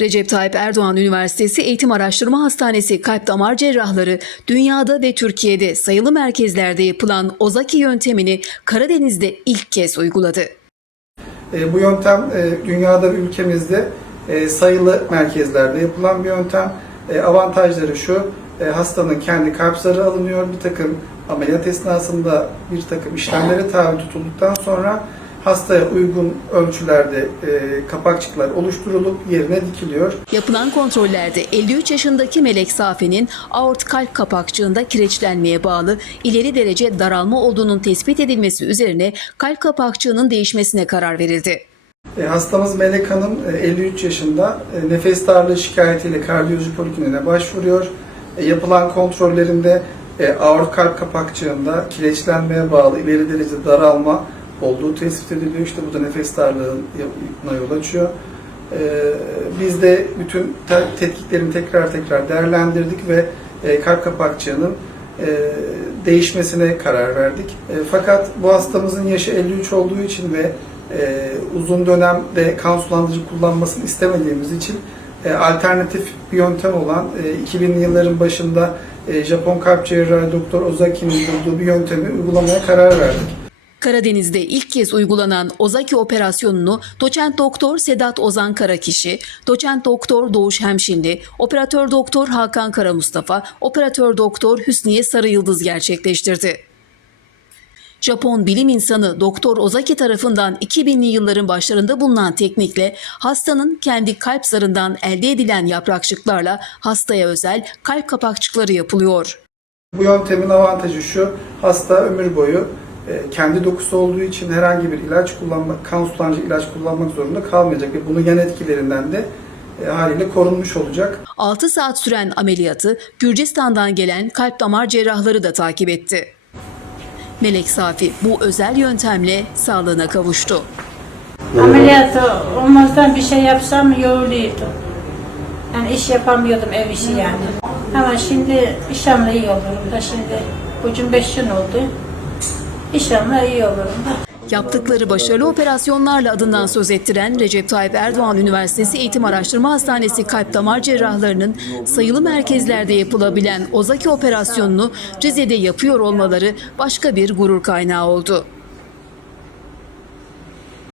Recep Tayyip Erdoğan Üniversitesi Eğitim Araştırma Hastanesi Kalp Damar Cerrahları dünyada ve Türkiye'de sayılı merkezlerde yapılan Ozaki yöntemini Karadeniz'de ilk kez uyguladı. E, bu yöntem e, dünyada ve ülkemizde e, sayılı merkezlerde yapılan bir yöntem. E, avantajları şu, e, hastanın kendi kalp zarı alınıyor, bir takım ameliyat esnasında bir takım işlemlere tabi tutulduktan sonra hastaya uygun ölçülerde e, kapakçıklar oluşturulup yerine dikiliyor. Yapılan kontrollerde 53 yaşındaki Melek Safi'nin aort kalp kapakçığında kireçlenmeye bağlı ileri derece daralma olduğunun tespit edilmesi üzerine kalp kapakçığının değişmesine karar verildi. E, hastamız Melek Hanım e, 53 yaşında e, nefes darlığı şikayetiyle kardiyoloji polikliniğine başvuruyor. E, yapılan kontrollerinde e, aort kalp kapakçığında kireçlenmeye bağlı ileri derece daralma olduğu tespit ediliyor. İşte bu da nefes darlığına yol açıyor. E, biz de bütün te- tetkiklerini tekrar tekrar değerlendirdik ve e, kalp kapakçığının e, değişmesine karar verdik. E, fakat bu hastamızın yaşı 53 olduğu için ve e, uzun dönemde kan sulandırıcı kullanmasını istemediğimiz için alternatif bir yöntem olan e, 2000'li yılların başında Japon kalp cerrahı Doktor Ozaki'nin bulduğu bir yöntemi uygulamaya karar verdik. Karadeniz'de ilk kez uygulanan Ozaki operasyonunu doçent doktor Sedat Ozan Karakişi, doçent doktor Doğuş Hemşinli, operatör doktor Hakan Kara Mustafa, operatör doktor Hüsniye Sarı Yıldız gerçekleştirdi. Japon bilim insanı Doktor Ozaki tarafından 2000'li yılların başlarında bulunan teknikle hastanın kendi kalp zarından elde edilen yaprakçıklarla hastaya özel kalp kapakçıkları yapılıyor. Bu yöntemin avantajı şu, hasta ömür boyu kendi dokusu olduğu için herhangi bir ilaç kullanmak, kan sulandırıcı ilaç kullanmak zorunda kalmayacak ve bunun yan etkilerinden de e, haliyle korunmuş olacak. 6 saat süren ameliyatı Gürcistan'dan gelen kalp damar cerrahları da takip etti. Melek Safi bu özel yöntemle sağlığına kavuştu. Ameliyatı olmazdan bir şey yapsam yoruluyordum. Yani iş yapamıyordum ev işi yani. Ama şimdi inşallah iyi olurum da şimdi bugün beş gün oldu. İnşallah iyi olurum. Yaptıkları başarılı operasyonlarla adından söz ettiren Recep Tayyip Erdoğan Üniversitesi Eğitim Araştırma Hastanesi kalp damar cerrahlarının sayılı merkezlerde yapılabilen Ozaki operasyonunu Rize'de yapıyor olmaları başka bir gurur kaynağı oldu.